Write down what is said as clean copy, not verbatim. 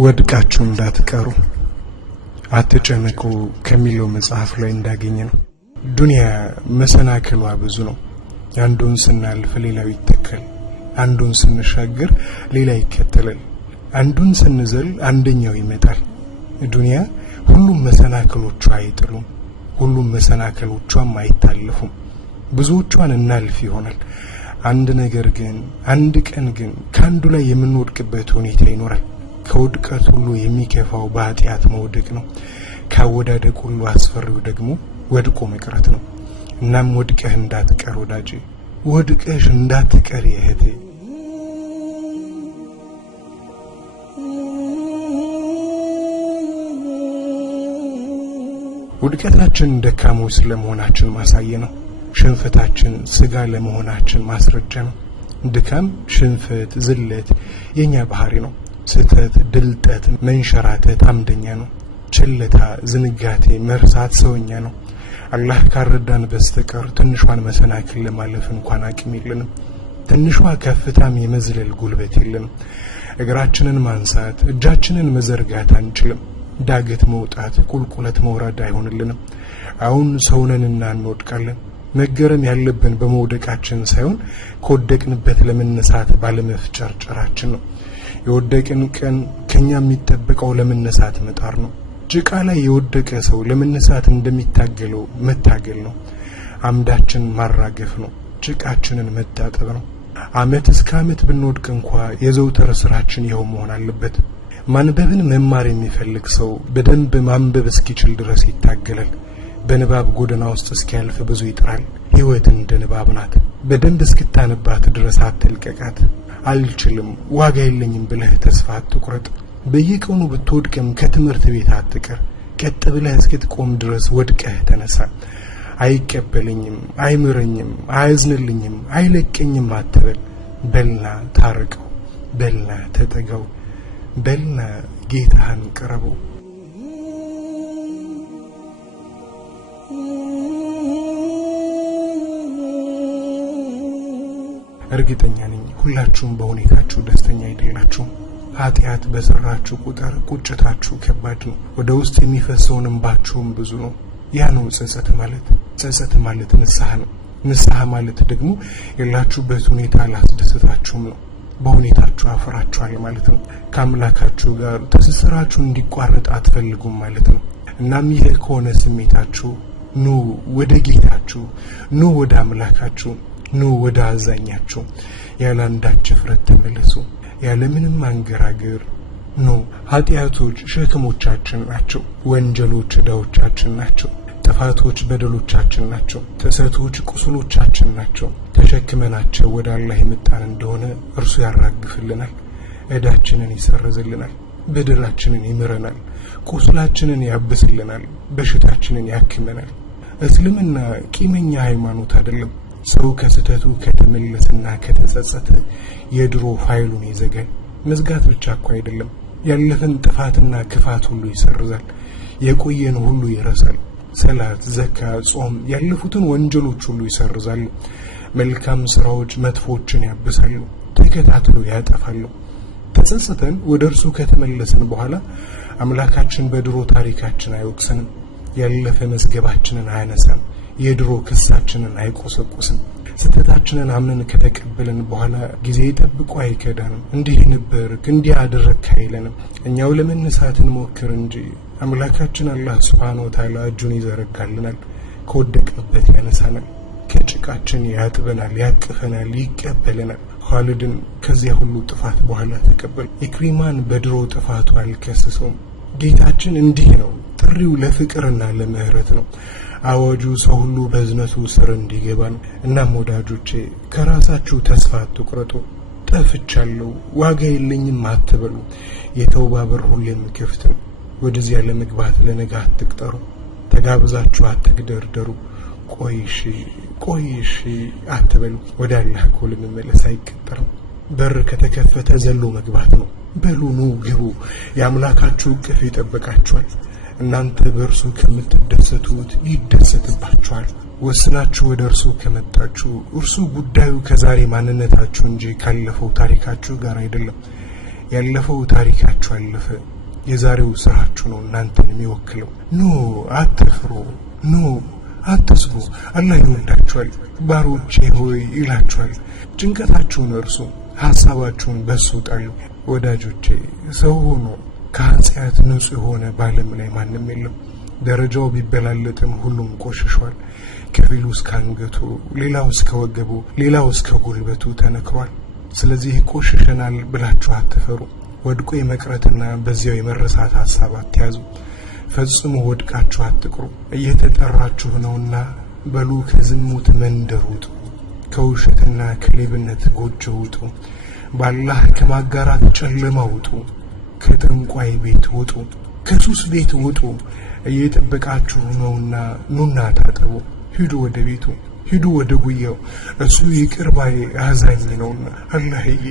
ወድቃችሁ እንዳትቀሩ አትጨነቁ ከሚለው መጽሐፍ ላይ እንዳገኘ ነው። ዱንያ መሰናክሏ ብዙ ነው። አንዱን ስናልፍ ሌላው ይተካል፣ አንዱን ስንሻገር ሌላ ይከተላል፣ አንዱን ስንዘል አንደኛው ይመጣል። ዱንያ ሁሉም መሰናክሎቿ አይጥሉም፣ ሁሉም መሰናክሎቿም አይታለፉም። ብዙዎቿን እናልፍ ይሆናል። አንድ ነገር ግን አንድ ቀን ግን ካንዱ ላይ የምንወድቅበት ሁኔታ ይኖራል። ከውድቀት ሁሉ የሚከፋው በኃጢአት መውደቅ ነው። ካወዳደቅ ሁሉ አስፈሪው ደግሞ ወድቆ መቅረት ነው። እናም ወድቀህ እንዳትቀር ወዳጄ፣ ወድቀሽ እንዳትቀር እህቴ። ውድቀታችን ደካሞች ስለመሆናችን ማሳየ ነው። ሽንፈታችን ስጋ ለመሆናችን ማስረጃ ነው። ድካም፣ ሽንፈት፣ ዝለት የኛ ባህሪ ነው። ስተት፣ ድልጠት፣ መንሸራተት አምደኛ ነው። ችልታ፣ ዝንጋቴ፣ መርሳት ሰውኛ ነው። አላህ ካረዳን በስተቀር ትንሿን መሰናክል ለማለፍ እንኳን አቅም የለንም። ትንሿ ከፍታም የመዝለል ጉልበት የለንም። እግራችንን ማንሳት፣ እጃችንን መዘርጋት አንችልም። ዳገት መውጣት፣ ቁልቁለት መውረድ አይሆንልንም። አሁን ሰውነንና እንወድቃለን። መገረም ያለብን በመውደቃችን ሳይሆን ከወደቅንበት ለመነሳት ባለመፍጨርጨራችን ነው። የወደቅን ቀን ከኛ የሚጠበቀው ለመነሳት መጣር ነው። ጭቃ ላይ የወደቀ ሰው ለመነሳት እንደሚታገለው መታገል ነው። አምዳችን ማራገፍ ነው። ጭቃችንን መታጠብ ነው። አመት እስከ አመት ብንወድቅ እንኳ የዘውትር ስራችን ይኸው መሆን አለበት። ማንበብን መማር የሚፈልግ ሰው በደንብ ማንበብ እስኪችል ድረስ ይታገላል። በንባብ ጎዳና ውስጥ እስኪያልፍ ብዙ ይጥራል። ህይወት እንደ ንባብ ናት። በደንብ እስክታነባት ድረስ አትልቀቃት። አልችልም፣ ዋጋ የለኝም ብለህ ተስፋ አትቁረጥ። በየቀኑ ብትወድቅም ከትምህርት ቤት አትቀር። ቀጥ ብለህ እስክትቆም ድረስ ወድቀህ ተነሳ። አይቀበለኝም፣ አይምረኝም፣ አያዝንልኝም፣ አይለቀኝም አትበል። በልና ታረቀው፣ በልና ተጠጋው፣ በልና ጌታህን ቅረበው። እርግጠኛ ነኝ ሁላችሁም በሁኔታችሁ ደስተኛ አይደላችሁም። ኃጢአት በሰራችሁ ቁጥር ቁጭታችሁ ከባድ ነው። ወደ ውስጥ የሚፈሰውን እንባችሁም ብዙ ነው። ያ ነው ጸጸት ማለት። ጸጸት ማለት ንስሐ ነው። ንስሐ ማለት ደግሞ ያላችሁበት ሁኔታ ላስደስታችሁም ነው። በሁኔታችሁ አፈራችኋል ማለት ነው። ከአምላካችሁ ጋር ትስስራችሁ እንዲቋረጥ አትፈልጉም ማለት ነው። እናም ይህ ከሆነ ስሜታችሁ ኑ ወደ ጌታችሁ፣ ኑ ወደ አምላካችሁ፣ ኑ ወደ አዛኛችሁ። ያለ አንዳች ፍረት ተመለሱ፣ ያለ ምንም አንገራገር ኑ። ኃጢአቶች ሸክሞቻችን ናቸው። ወንጀሎች ዕዳዎቻችን ናቸው። ጥፋቶች በደሎቻችን ናቸው። ጥሰቶች ቁስሎቻችን ናቸው። ተሸክመናቸው ወደ አላህ የመጣን እንደሆነ እርሱ ያራግፍልናል፣ ዕዳችንን ይሰርዝልናል፣ በደላችንን ይምረናል፣ ቁስላችንን ያብስልናል፣ በሽታችንን ያክመናል። እስልምና ቂመኛ ሃይማኖት አይደለም። ሰው ከስተቱ ከተመለሰና ከተጸጸተ የድሮ ፋይሉን ይዘጋል። መዝጋት ብቻ እኮ አይደለም፣ ያለፈን ጥፋትና ክፋት ሁሉ ይሰርዛል፣ የቆየን ሁሉ ይረሳል። ሰላት፣ ዘካ፣ ጾም ያለፉትን ወንጀሎች ሁሉ ይሰርዛሉ። መልካም ስራዎች መጥፎችን ያብሳሉ፣ ተከታትለው ያጠፋሉ። ተጸጽተን ወደ እርሱ ከተመለስን በኋላ አምላካችን በድሮ ታሪካችን አይወቅሰንም፣ ያለፈ መዝገባችንን አያነሳም፣ የድሮ ክሳችንን አይቆሰቁስም። ስተታችንን አምነን ከተቀበልን በኋላ ጊዜ ጠብቆ አይከዳንም። እንዲህ ነበርክ፣ እንዲህ አደረግክ አይለንም። እኛው ለመነሳት እንሞክር እንጂ አምላካችን አላህ ሱብሓነሁ ወተዓላ እጁን ይዘረጋልናል፣ ከወደቅንበት ያነሳናል፣ ከጭቃችን ያጥበናል፣ ያቅፈናል፣ ይቀበለናል። ኻሊድን ከዚያ ሁሉ ጥፋት በኋላ ተቀበል። ኢክሪማን በድሮ ጥፋቱ አልከሰሰውም። ጌታችን እንዲህ ነው፣ ጥሪው ለፍቅርና ለምህረት ነው። አዋጁ ሰው ሁሉ በእዝነቱ ስር እንዲገባ ነው። እናም ወዳጆቼ ከራሳችሁ ተስፋ አትቁረጡ። ጠፍቻለሁ፣ ዋጋ የለኝም አትበሉ። የተውባ በር ሁሌም ክፍት ነው። ወደዚያ ለመግባት ለነገ አትቅጠሩ። ተጋብዛችሁ አትግደርደሩ። ቆይሽ አትበሉ። ወደ አላህ እኮ ለመመለስ አይቀጠርም። በር ከተከፈተ ዘሎ መግባት ነው። በሉ ኑ ግቡ። የአምላካችሁ እቅፍ ይጠብቃችኋል። እናንተ በእርሱ ከምትደሰቱት ይደሰትባችኋል። ወስናችሁ ወደ እርሱ ከመጣችሁ እርሱ ጉዳዩ ከዛሬ ማንነታችሁ እንጂ ካለፈው ታሪካችሁ ጋር አይደለም። ያለፈው ታሪካችሁ አለፈ። የዛሬው ስራችሁ ነው እናንተን የሚወክለው። ኖ አትፍሩ፣ ኖ አትስጉ። አላህ ይወዳችኋል። ባሮቼ ሆይ ይላችኋል። ጭንቀታችሁን እርሱ፣ ሐሳባችሁን በሱ ጣሉ። ወዳጆቼ ሰው ሆኖ ከኃጢአት ንጹህ የሆነ በዓለም ላይ ማንም የለም። ደረጃው ቢበላለጥም ሁሉም ቆሽሿል። ከፊሉ እስከ አንገቱ፣ ሌላው እስከ ወገቡ፣ ሌላው እስከ ጉልበቱ ተነክሯል። ስለዚህ ቆሽሸናል ብላችሁ አትፈሩ። ወድቆ የመቅረትና በዚያው የመረሳት ሐሳብ አትያዙ። ፈጽሞ ወድቃችሁ አትቅሩ። እየተጠራችሁ ነውና በሉ ከዝሙት መንደር ውጡ፣ ከውሸትና ከሌብነት ጎጆ ውጡ፣ ባላህ ከማጋራት ጨለማ ውጡ፣ ከጠንቋይ ቤት ውጡ፣ ከሱስ ቤት ውጡ። እየጠበቃችሁ ነውና ኑና ታጠቡ። ሂዱ ወደ ቤቱ፣ ሂዱ ወደ ጉያው። እሱ ይቅር ባይ አዛኝ ነውና። አላህዬ